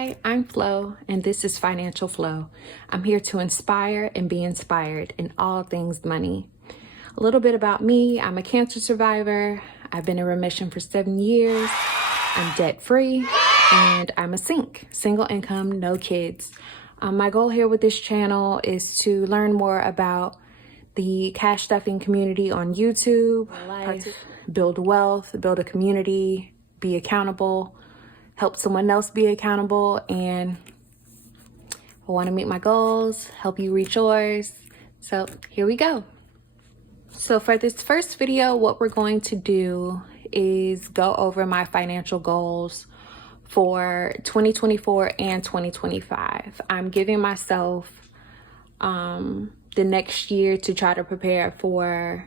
Hi, I'm Flo, and this is Financial Flow. I'm here to inspire and be inspired in all things money. A little bit about me: I'm a cancer survivor. I've been in remission for 7 years. I'm debt-free, and I'm a single income, no kids. My goal here with this channel is to learn more about the cash stuffing community on YouTube, build wealth, build a community, be accountable, help someone else be accountable, and I want to meet my goals, help you reach yours. So here we go. So for this first video, what we're going to do is go over my financial goals for 2024 and 2025. I'm giving myself the next year to try to prepare for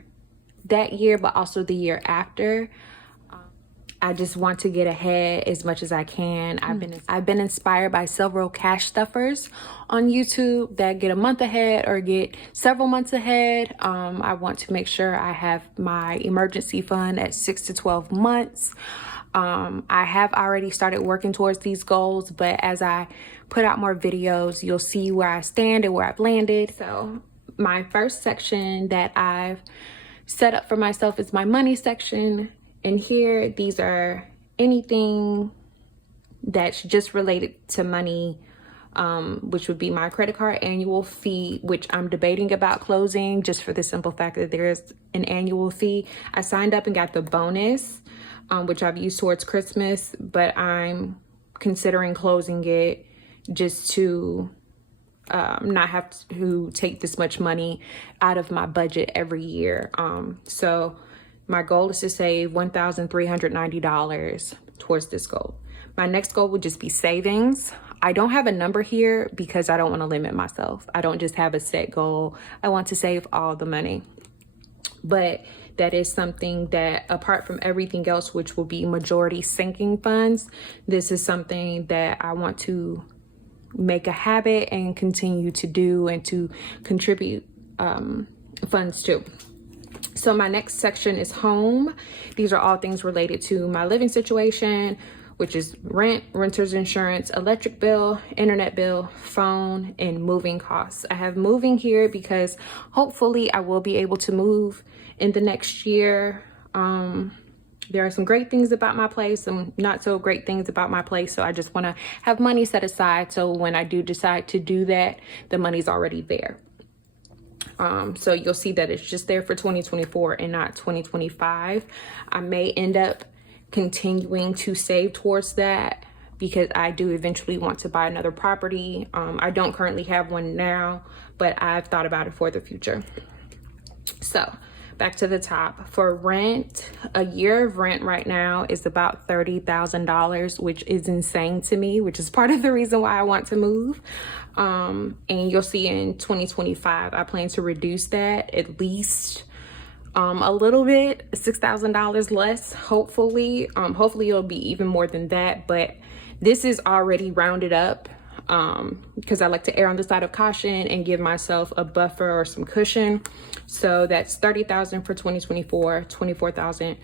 that year, but also the year after. I just want to get ahead as much as I can. I've been inspired by several cash stuffers on YouTube that get a month ahead or get several months ahead. I want to make sure I have my emergency fund at 6 to 12 months. I have already started working towards these goals, but as I put out more videos, you'll see where I stand and where I've landed. So my first section that I've set up for myself is my money section. And here, these are anything that's just related to money, which would be my credit card annual fee, which I'm debating about closing just for the simple fact that there is an annual fee. I signed up and got the bonus, which I've used towards Christmas, but I'm considering closing it just to not have to take this much money out of my budget every year. So my goal is to save $1,390 towards this goal. My next goal would just be savings. I don't have a number here because I don't want to limit myself. I don't just have a set goal. I want to save all the money. But that is something that, apart from everything else, which will be majority sinking funds, this is something that I want to make a habit and continue to do and to contribute funds to. So my next section is home. These are all things related to my living situation, which is rent, renter's insurance, electric bill, internet bill, phone, and moving costs. I have moving here because hopefully I will be able to move in the next year. There are some great things about my place, some not so great things about my place. So I just want to have money set aside so when I do decide to do that, the money's already there. So you'll see that it's just there for 2024 and not 2025. I may end up continuing to save towards that because I do eventually want to buy another property. I don't currently have one now, but I've thought about it for the future. So back to the top. For rent, a year of rent right now is about $30,000, which is insane to me, which is part of the reason why I want to move. And you'll see in 2025, I plan to reduce that at least a little bit, $6,000 less, hopefully. Hopefully it'll be even more than that, but this is already rounded up because I like to err on the side of caution and give myself a buffer or some cushion. So that's $30,000 for 2024, $24,000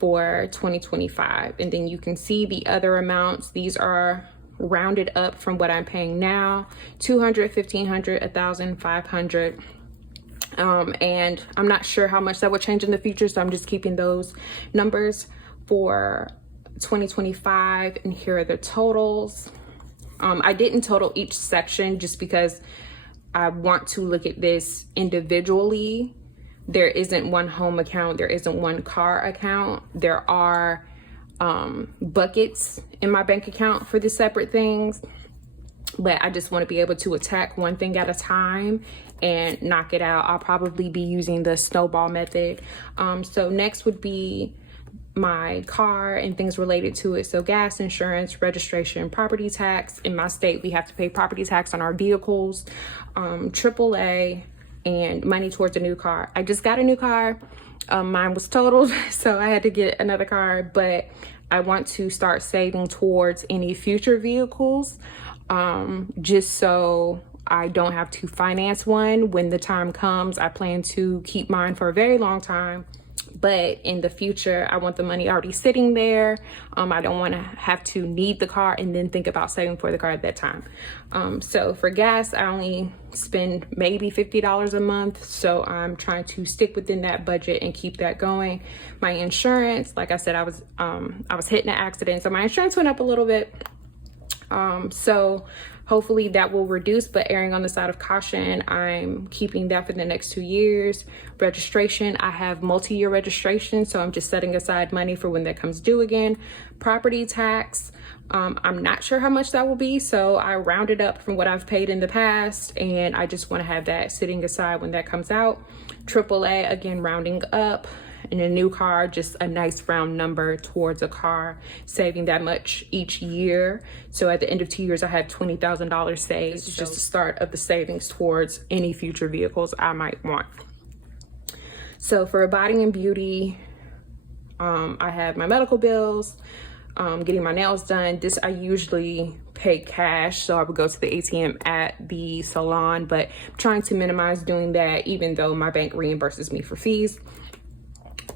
for 2025. And then you can see the other amounts. These are rounded up from what I'm paying now: $200, $1,500, $1,000, $500. And I'm not sure how much that will change in the future, so I'm just keeping those numbers for 2025. And here are the totals. I didn't total each section just because I want to look at this individually. There isn't one home account, there isn't one car account. There are buckets in my bank account for the separate things, but I just want to be able to attack one thing at a time and knock it out. I'll probably be using the snowball method. So next would be my car and things related to it. So gas, insurance, registration, property tax. In my state, we have to pay property tax on our vehicles, AAA, and money towards a new car. I just got a new car. Mine was totaled, so I had to get another car, but I want to start saving towards any future vehicles, just so I don't have to finance one when the time comes. I plan to keep mine for a very long time, But in the future, I want the money already sitting there. I don't want to have to need the car and then think about saving for the car at that time. So for gas, I only spend maybe $50 a month. So I'm trying to stick within that budget and keep that going. My insurance, like I said, I was hit in an accident, so my insurance went up a little bit. So hopefully that will reduce, but erring on the side of caution, I'm keeping that for the next 2 years. Registration, I have multi-year registration, so I'm just setting aside money for when that comes due again. Property tax, I'm not sure how much that will be, so I rounded up from what I've paid in the past, and I just want to have that sitting aside when that comes out. AAA, again, rounding up. In a new car, just a nice round number towards a car, saving that much each year. So at the end of 2 years, I had $20,000 saved. This is just the start of the savings towards any future vehicles I might want. So for body and beauty, I have my medical bills, getting my nails done. This I usually pay cash, so I would go to the ATM at the salon, but I'm trying to minimize doing that even though my bank reimburses me for fees.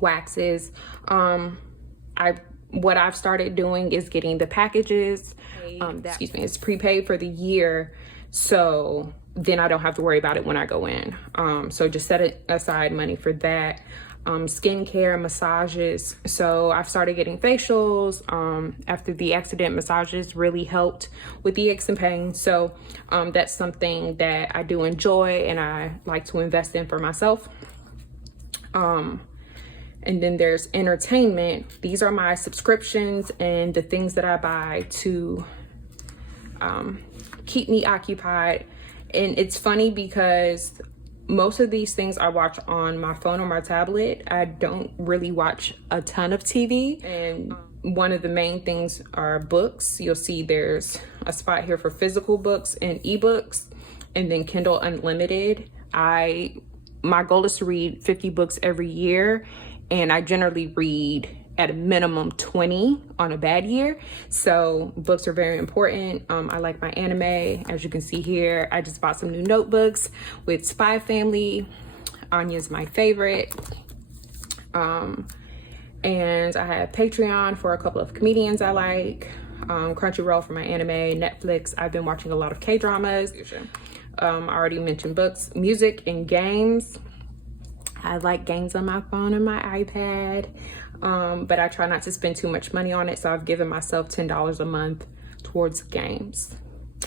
Waxes, what I've started doing is getting the packages, it's prepaid for the year, so then I don't have to worry about it when I go in. So just set aside money for that. Skincare, massages, so I've started getting facials. After the accident, massages really helped with the aches and pains, so that's something that I do enjoy and I like to invest in for myself. And then there's entertainment. These are my subscriptions and the things that I buy to keep me occupied. And it's funny because most of these things I watch on my phone or my tablet. I don't really watch a ton of TV. And one of the main things are books. You'll see there's a spot here for physical books and ebooks, and then Kindle Unlimited. My goal is to read 50 books every year, and I generally read at a minimum 20 on a bad year. So books are very important. I like my anime. As you can see here, I just bought some new notebooks with Spy Family. Anya's my favorite. And I have Patreon for a couple of comedians I like. Crunchyroll for my anime. Netflix, I've been watching a lot of K-dramas. I already mentioned books. Music and games. I like games on my phone and my iPad, but I try not to spend too much money on it. So I've given myself $10 a month towards games.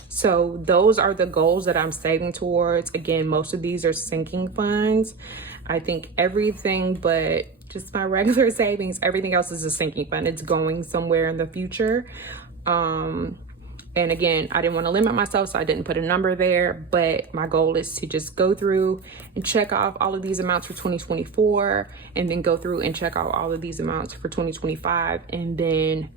So those are the goals that I'm saving towards. Again, most of these are sinking funds. I think everything but just my regular savings, everything else is a sinking fund. It's going somewhere in the future. And again, I didn't want to limit myself, so I didn't put a number there, but my goal is to just go through and check off all of these amounts for 2024, and then go through and check out all of these amounts for 2025. And then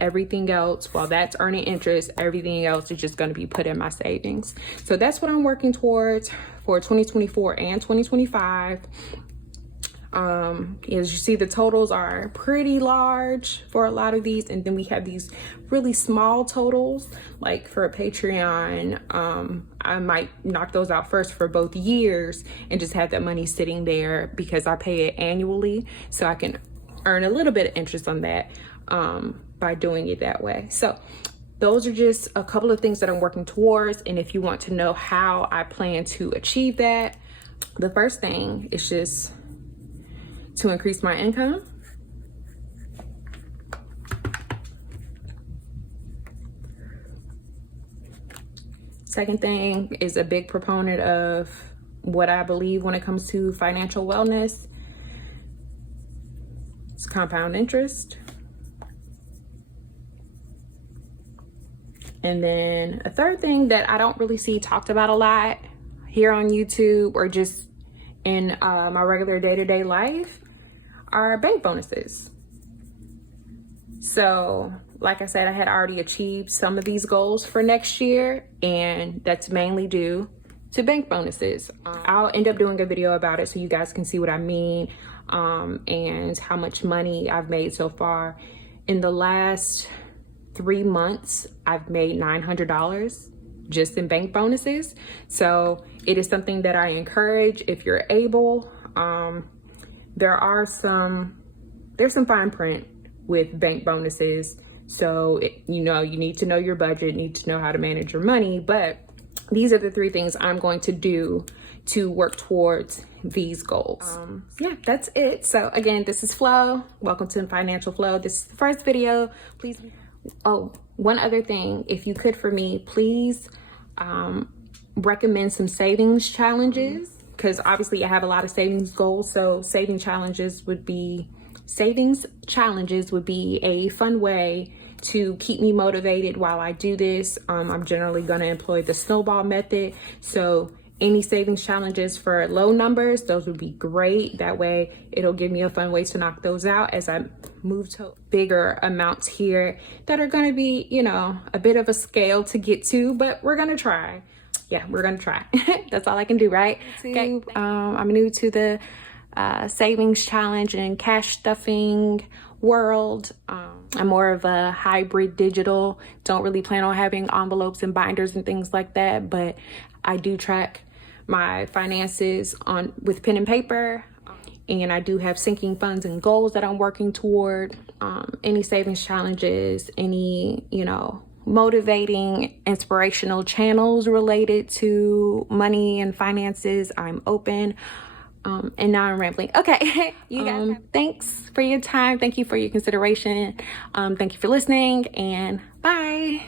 everything else, while that's earning interest, everything else is just going to be put in my savings. So that's what I'm working towards for 2024 and 2025. As you see, the totals are pretty large for a lot of these, and then we have these really small totals, like for a Patreon. I might knock those out first for both years and just have that money sitting there because I pay it annually, so I can earn a little bit of interest on that by doing it that way. So those are just a couple of things that I'm working towards. And if you want to know how I plan to achieve that, the first thing is just to increase my income. Second thing is a big proponent of what I believe when it comes to financial wellness. It's compound interest. And then a third thing that I don't really see talked about a lot here on YouTube or just in my regular day-to-day life are bank bonuses. So like I said, I had already achieved some of these goals for next year, and that's mainly due to bank bonuses. I'll end up doing a video about it so you guys can see what I mean, and how much money I've made so far. In the last 3 months, I've made $900 just in bank bonuses. So it is something that I encourage if you're able. there's some fine print with bank bonuses. So, you need to know your budget, need to know how to manage your money. But these are the 3 things I'm going to do to work towards these goals. Yeah, that's it. So again, this is Flo. Welcome to Financial Flow. This is the first video. Please. Oh, one other thing, if you could for me, please recommend some savings challenges, because obviously I have a lot of savings goals. So savings challenges would be a fun way to keep me motivated while I do this. I'm generally going to employ the snowball method. So any savings challenges for low numbers, those would be great. That way it'll give me a fun way to knock those out as I move to bigger amounts here that are going to be, a bit of a scale to get to, but we're going to try. Yeah, we're going to try. That's all I can do, right? Okay. I'm new to the savings challenge and cash stuffing world. I'm more of a hybrid digital. Don't really plan on having envelopes and binders and things like that, but I do track my finances with pen and paper, and I do have sinking funds and goals that I'm working toward. Any savings challenges, any motivating, inspirational channels related to money and finances, I'm open. And now I'm rambling. Okay. You guys, thanks for your time. Thank you for your consideration. Thank you for listening, and bye.